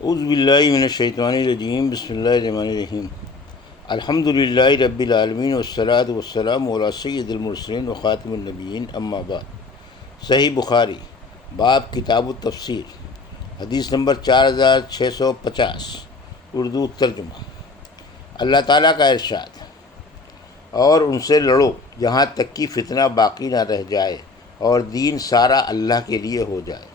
اعوذ باللہ من الشیطان الرجیم، بسم اللہ الرحمن الرحیم۔ الحمد للہ رب العالمین والصلاۃ والسلام علی سید المرسلین وخاتم النبیین، اما بعد۔ صحیح بخاری، باب کتاب التفسیر، حدیث نمبر 4650، اردو ترجمہ۔ اللہ تعالیٰ کا ارشاد: اور ان سے لڑو جہاں تک کہ فتنہ باقی نہ رہ جائے اور دین سارا اللہ کے لیے ہو جائے۔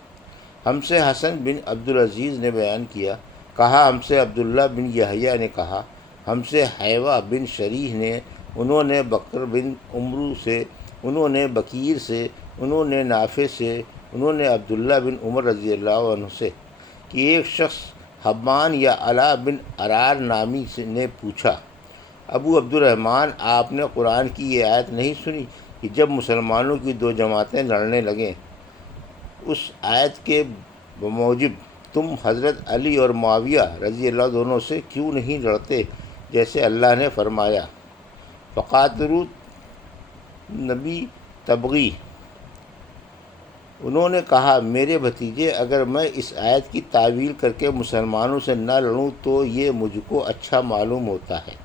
ہم سے حسن بن عبدالعزیز نے بیان کیا، کہا ہم سے عبداللہ بن یحییٰ نے کہا ہم سے حیوہ بن شریح نے، انہوں نے بکر بن عمرو سے، انہوں نے بکیر سے، انہوں نے نافع سے، انہوں نے عبداللہ بن عمر رضی اللہ عنہ سے کہ ایک شخص حبان یا علا بن ارار نامی نے پوچھا، ابو عبد الرحمن، آپ نے قرآن کی یہ آیت نہیں سنی کہ جب مسلمانوں کی دو جماعتیں لڑنے لگیں، اس آیت کے بموجب تم حضرت علی اور معاویہ رضی اللہ دونوں سے کیوں نہیں لڑتے جیسے اللہ نے فرمایا، فقاتلوا نبی تبغی۔ انہوں نے کہا، میرے بھتیجے، اگر میں اس آیت کی تعویل کر کے مسلمانوں سے نہ لڑوں تو یہ مجھ کو اچھا معلوم ہوتا ہے،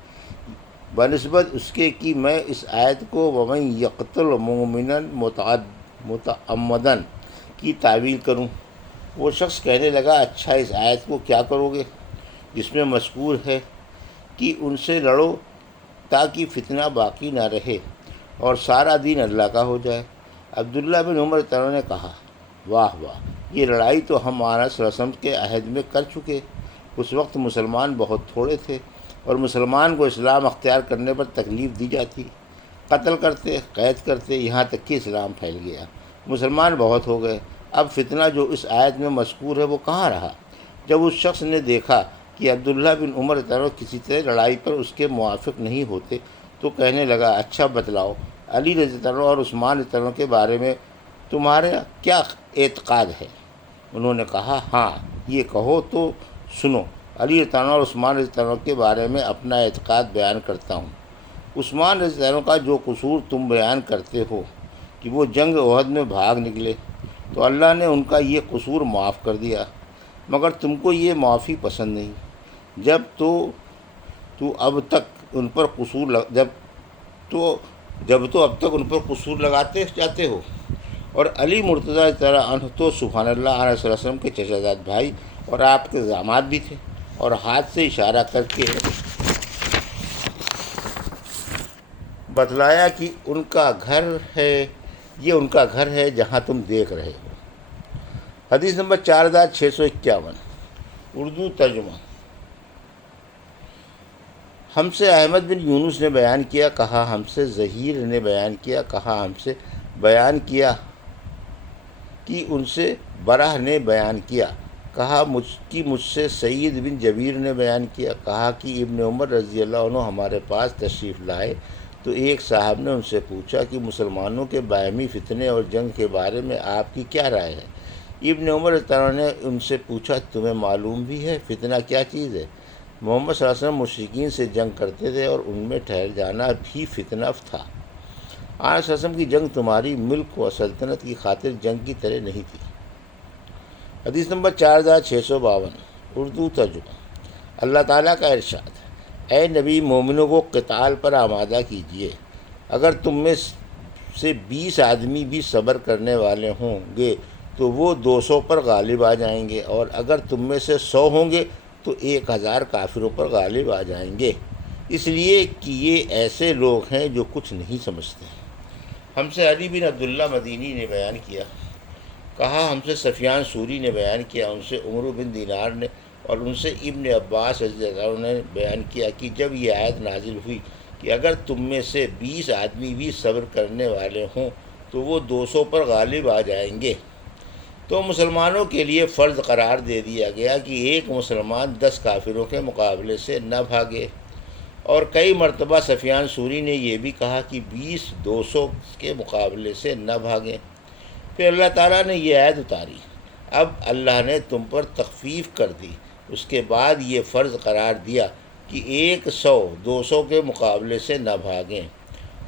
بنسبت اس کے کہ میں اس آیت کو وَمَن یقتل مؤمنا متعمدا کی تعویل کروں۔ وہ شخص کہنے لگا، اچھا اس آیت کو کیا کرو گے جس میں مذکور ہے کہ ان سے لڑو تاکہ فتنہ باقی نہ رہے اور سارا دین اللہ کا ہو جائے۔ عبداللہ بن عمر تعالیٰ نے کہا، واہ واہ، یہ لڑائی تو ہم آنا صلی اللہ علیہ وسلم کے عہد میں کر چکے۔ اس وقت مسلمان بہت تھوڑے تھے اور مسلمان کو اسلام اختیار کرنے پر تکلیف دی جاتی، قتل کرتے، قید کرتے، یہاں تک کہ اسلام پھیل گیا، مسلمان بہت ہو گئے۔ اب فتنہ جو اس آیت میں مذکور ہے وہ کہاں رہا؟ جب اس شخص نے دیکھا کہ عبداللہ بن عمر تعالیٰ کسی طرح لڑائی پر اس کے موافق نہیں ہوتے تو کہنے لگا، اچھا بتلاؤ، علی رضی اللہ عنہ اور عثمان رضی اللہ عنہ کے بارے میں تمہارا کیا اعتقاد ہے؟ انہوں نے کہا، ہاں یہ کہو تو سنو، علی رضی اللہ عنہ اور عثمان رضی اللہ عنہ کے بارے میں اپنا اعتقاد بیان کرتا ہوں۔ عثمان رضی اللہ عنہ کا جو قصور تم بیان کرتے ہو کہ وہ جنگ احد میں بھاگ نکلے تو اللہ نے ان کا یہ قصور معاف کر دیا، مگر تم کو یہ معافی پسند نہیں، جب تو اب تک ان پر قصور لگاتے جاتے ہو۔ اور علی مرتضیٰ تعالیٰ عنہ تو سبحان اللہ علیہ وسلم کے چچا زاد بھائی اور آپ کے داماد بھی تھے، اور ہاتھ سے اشارہ کر کے بتلایا کہ ان کا گھر ہے جہاں تم دیکھ رہے ہو۔ حدیث نمبر 4651، اردو ترجمہ۔ ہم سے احمد بن یونس نے بیان کیا، کہا ہم سے ظہیر نے بیان کیا، کہا ہم سے بیان کیا کہ ان سے برہ نے بیان کیا، کہا مجھ سے سعید بن جبیر نے بیان کیا، کہا کہ ابن عمر رضی اللہ عنہ ہمارے پاس تشریف لائے تو ایک صاحب نے ان سے پوچھا کہ مسلمانوں کے باہمی فتنے اور جنگ کے بارے میں آپ کی کیا رائے ہے؟ ابن عمر رضی اللہ عنہ نے ان سے پوچھا، تمہیں معلوم بھی ہے فتنہ کیا چیز ہے؟ محمد صلی اللہ علیہ وسلم مشرکین سے جنگ کرتے تھے اور ان میں ٹھہر جانا بھی فتنہ تھا۔ آن صلی اللہ علیہ وسلم کی جنگ تمہاری ملک و سلطنت کی خاطر جنگ کی طرح نہیں تھی۔ حدیث نمبر 4652، اردو ترجمہ۔ اللہ تعالیٰ کا ارشاد: اے نبی، مومنوں کو قتال پر آمادہ کیجیے، اگر تم میں سے 20 آدمی بھی صبر کرنے والے ہوں گے تو وہ 200 پر غالب آ جائیں گے، اور اگر تم میں سے 100 ہوں گے تو 1000 کافروں پر غالب آ جائیں گے، اس لیے کہ یہ ایسے لوگ ہیں جو کچھ نہیں سمجھتے۔ ہم سے علی بن عبداللہ مدینی نے بیان کیا، کہا ہم سے سفیان سوری نے بیان کیا، ان سے عمرو بن دینار نے اور ان سے ابن عباس رضی اللہ عنہ نے بیان کیا کہ جب یہ آیت نازل ہوئی کہ اگر تم میں سے 20 آدمی بھی صبر کرنے والے ہوں تو وہ 200 پر غالب آ جائیں گے، تو مسلمانوں کے لیے فرض قرار دے دیا گیا کہ ایک مسلمان 10 کافروں کے مقابلے سے نہ بھاگے، اور کئی مرتبہ سفیان سوری نے یہ بھی کہا کہ 20 200 کے مقابلے سے نہ بھاگیں۔ پھر اللہ تعالیٰ نے یہ آیت اتاری، اب اللہ نے تم پر تخفیف کر دی، اس کے بعد یہ فرض قرار دیا کہ 100 200 کے مقابلے سے نہ بھاگیں۔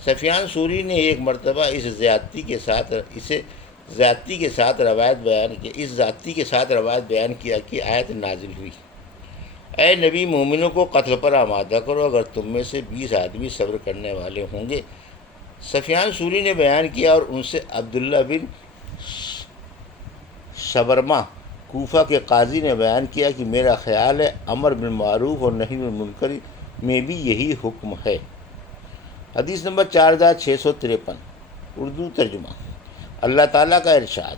سفیان سوری نے ایک مرتبہ اس زیادتی کے ساتھ اسے ذاتی کے ساتھ روایت بیان کی، اس ذاتی کے ساتھ روایت بیان کیا کہ آیت نازل ہوئی، اے نبی مومنوں کو قتل پر آمادہ کرو اگر تم میں سے 20 آدمی صبر کرنے والے ہوں گے۔ سفیان ثوری نے بیان کیا اور ان سے عبداللہ بن شبرمہ کوفہ کے قاضی نے بیان کیا کہ میرا خیال ہے امر بالمعروف اور نہی عن المنکر میں بھی یہی حکم ہے۔ حدیث نمبر 4653، اردو ترجمہ۔ اللہ تعالیٰ کا ارشاد،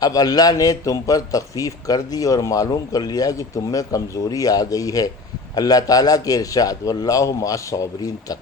اب اللہ نے تم پر تخفیف کر دی اور معلوم کر لیا کہ تم میں کمزوری آ گئی ہے۔ اللہ تعالیٰ کے ارشاد، واللہ مع الصابرین تک۔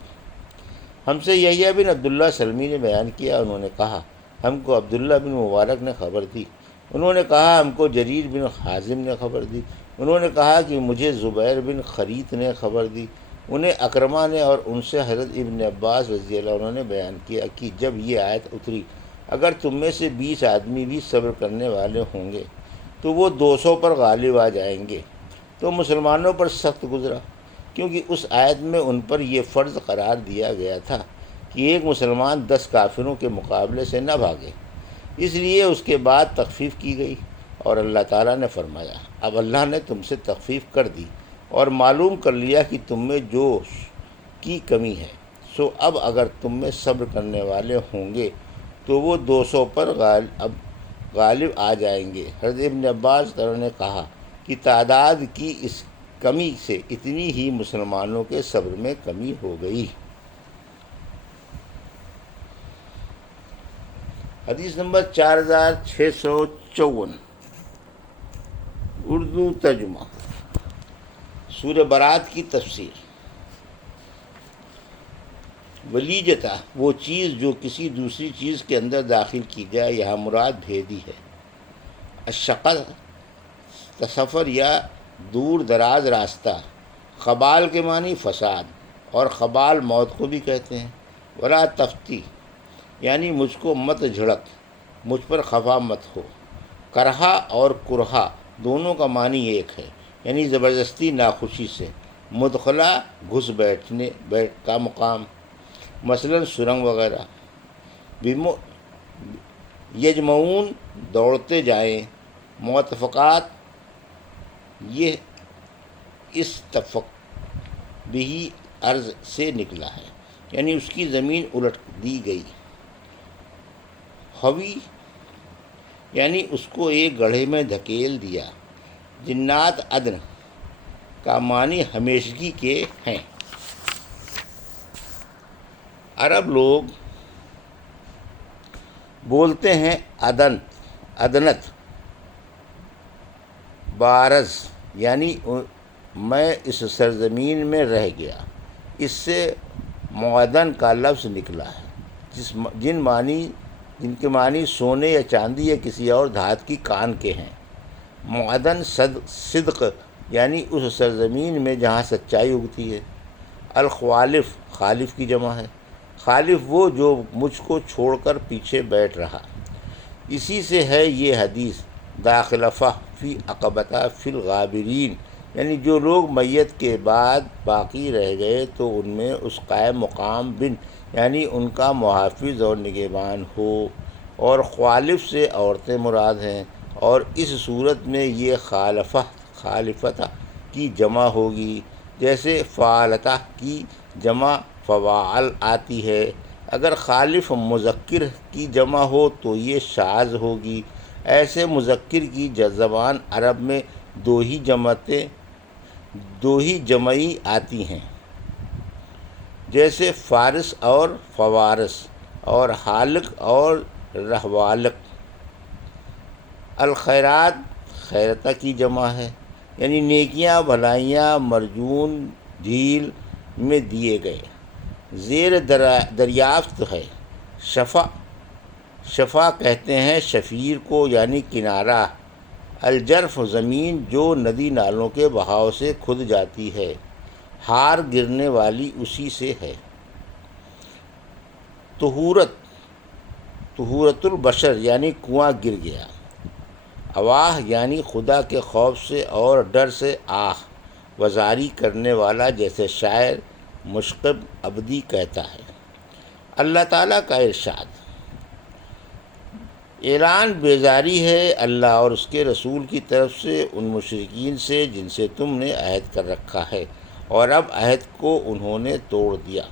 ہم سے یحییٰ بن عبداللہ سلمی نے بیان کیا، انہوں نے کہا ہم کو عبداللہ بن مبارک نے خبر دی، انہوں نے کہا ہم کو جریر بن حازم نے خبر دی، انہوں نے کہا کہ مجھے زبیر بن خریت نے خبر دی، انہیں اکرمہ نے، اور ان سے حضرت ابن عباس رضی اللہ عنہ نے بیان کیا کہ جب یہ آیت اتری اگر تم میں سے 20 آدمی بھی صبر کرنے والے ہوں گے تو وہ 200 پر غالب آ جائیں گے، تو مسلمانوں پر سخت گزرا، کیونکہ اس آیت میں ان پر یہ فرض قرار دیا گیا تھا کہ ایک مسلمان 10 کافروں کے مقابلے سے نہ بھاگے، اس لیے اس کے بعد تخفیف کی گئی، اور اللہ تعالیٰ نے فرمایا اب اللہ نے تم سے تخفیف کر دی اور معلوم کر لیا کہ تم میں جوش کی کمی ہے، سو اب اگر تم میں صبر کرنے والے ہوں گے تو وہ 200 پر غالب آ جائیں گے۔ حضرت ابن عباس نے کہا کہ تعداد کی اس کمی سے اتنی ہی مسلمانوں کے صبر میں کمی ہو گئی۔ حدیث نمبر 4654، اردو ترجمہ۔ سورہ برات کی تفسیر۔ ولیجتہ وہ چیز جو کسی دوسری چیز کے اندر داخل کی جائے، یہاں مراد بھیدی ہے۔ الشقل سفر یا دور دراز راستہ، خبال کے معنی فساد، اور خبال موت کو بھی کہتے ہیں۔ ولا تفتی یعنی مجھ کو مت جھڑک، مجھ پر خفا مت ہو۔ کرہا اور کرہا دونوں کا معنی ایک ہے، یعنی زبردستی ناخوشی سے۔ مدخلہ گھس بیٹھنے کا مقام، مثلاً سرنگ وغیرہ۔ یجمعون دوڑتے جائیں، موافقات یہ استفق بھی ارض سے نکلا ہے، یعنی اس کی زمین الٹ دی گئی۔ ہوی یعنی اس کو ایک گڑھے میں دھکیل دیا۔ جنات عدن کا معنی ہمیشگی کے ہیں۔ عرب لوگ بولتے ہیں ادنت بارز، یعنی میں اس سرزمین میں رہ گیا، اس سے معدن کا لفظ نکلا ہے، جن کے معنی سونے یا چاندی یا کسی اور دھات کی کان کے ہیں۔ معدن صدق یعنی اس سرزمین میں جہاں سچائی اگتی ہے۔ الخوالف خالف کی جمع ہے، خالف وہ جو مجھ کو چھوڑ کر پیچھے بیٹھ رہا۔ اسی سے ہے یہ حدیث داخلفہ فی عقبتہ فی الغابرین، یعنی جو لوگ میت کے بعد باقی رہ گئے تو ان میں اس قائم مقام بن یعنی ان کا محافظ اور نگہبان ہو، اور خوالف سے عورتیں مراد ہیں، اور اس صورت میں یہ خالفتہ کی جمع ہوگی، جیسے فعالتہ کی جمع فواعل آتی ہے۔ اگر خالف مذکر کی جمع ہو تو یہ شاذ ہوگی۔ ایسے مذکر کی زبان عرب میں دو ہی جمعی آتی ہیں، جیسے فارس اور فوارس، اور حالق اور رحوالق۔ الخیرات خیرتہ کی جمع ہے، یعنی نیکیاں بھلائیاں مرجون جھیل میں دیے گئے، زیر دریافت ہے۔ شفا کہتے ہیں شفیر کو، یعنی کنارہ۔ الجرف زمین جو ندی نالوں کے بہاؤ سے کھد جاتی ہے، ہار گرنے والی اسی سے ہے۔ طہورت البشر یعنی کنواں گر گیا۔ اواہ یعنی خدا کے خوف سے اور ڈر سے آہ وزاری کرنے والا، جیسے شاعر مشکب عبدی کہتا ہے۔ اللہ تعالیٰ کا ارشاد، اعلان بیزاری ہے اللہ اور اس کے رسول کی طرف سے ان مشرکین سے جن سے تم نے عہد کر رکھا ہے، اور اب عہد کو انہوں نے توڑ دیا۔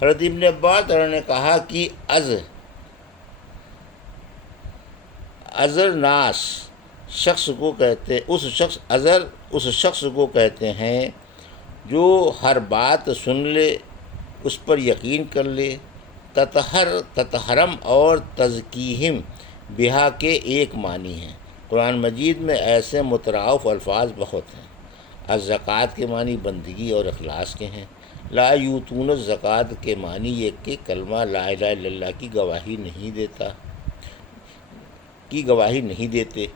حضرت ابن عباس نے کہا کہ ازر ناس شخص کو کہتے اس شخص کو کہتے ہیں جو ہر بات سن لے، اس پر یقین کر لے۔ تطہرم اور تزکیہم بہا کے ایک معنی ہیں۔ قرآن مجید میں ایسے مترادف الفاظ بہت ہیں۔ الزکوٰۃ کے معنی بندگی اور اخلاص کے ہیں۔ لا یوتون الزکوٰۃ کے معنی یہ کہ کلمہ لا الہ الا اللہ کی گواہی نہیں دیتے۔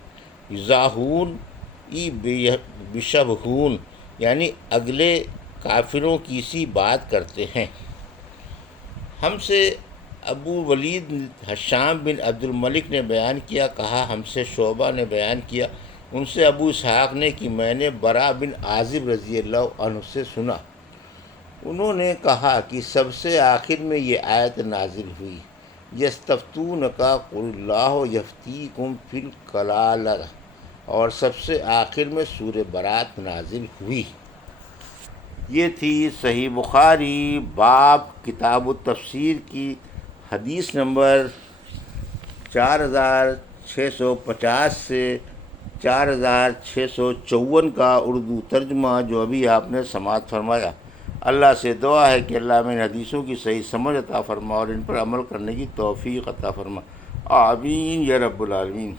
یزاحون بشبہون یعنی اگلے کافروں کی سی بات کرتے ہیں۔ ہم سے ابو ولید حشام بن عبد الملک نے بیان کیا، کہا ہم سے شعبہ نے بیان کیا، ان سے ابو اسحاق نے کہ میں نے برا بن عازب رضی اللہ عنہ سے سنا، انہوں نے کہا کہ سب سے آخر میں یہ آیت نازل ہوئی، یستفتونک قل اللہ یفتیکم فی الکلالہ، اور سب سے آخر میں سورہ برات نازل ہوئی۔ یہ تھی صحیح بخاری باب کتاب التفسیر کی حدیث نمبر 4650 سے 4654 کا اردو ترجمہ جو ابھی آپ نے سماعت فرمایا۔ اللہ سے دعا ہے کہ اللہ میں ان حدیثوں کی صحیح سمجھ عطا فرما اور ان پر عمل کرنے کی توفیق عطا فرما۔ آمین یا رب العالمین۔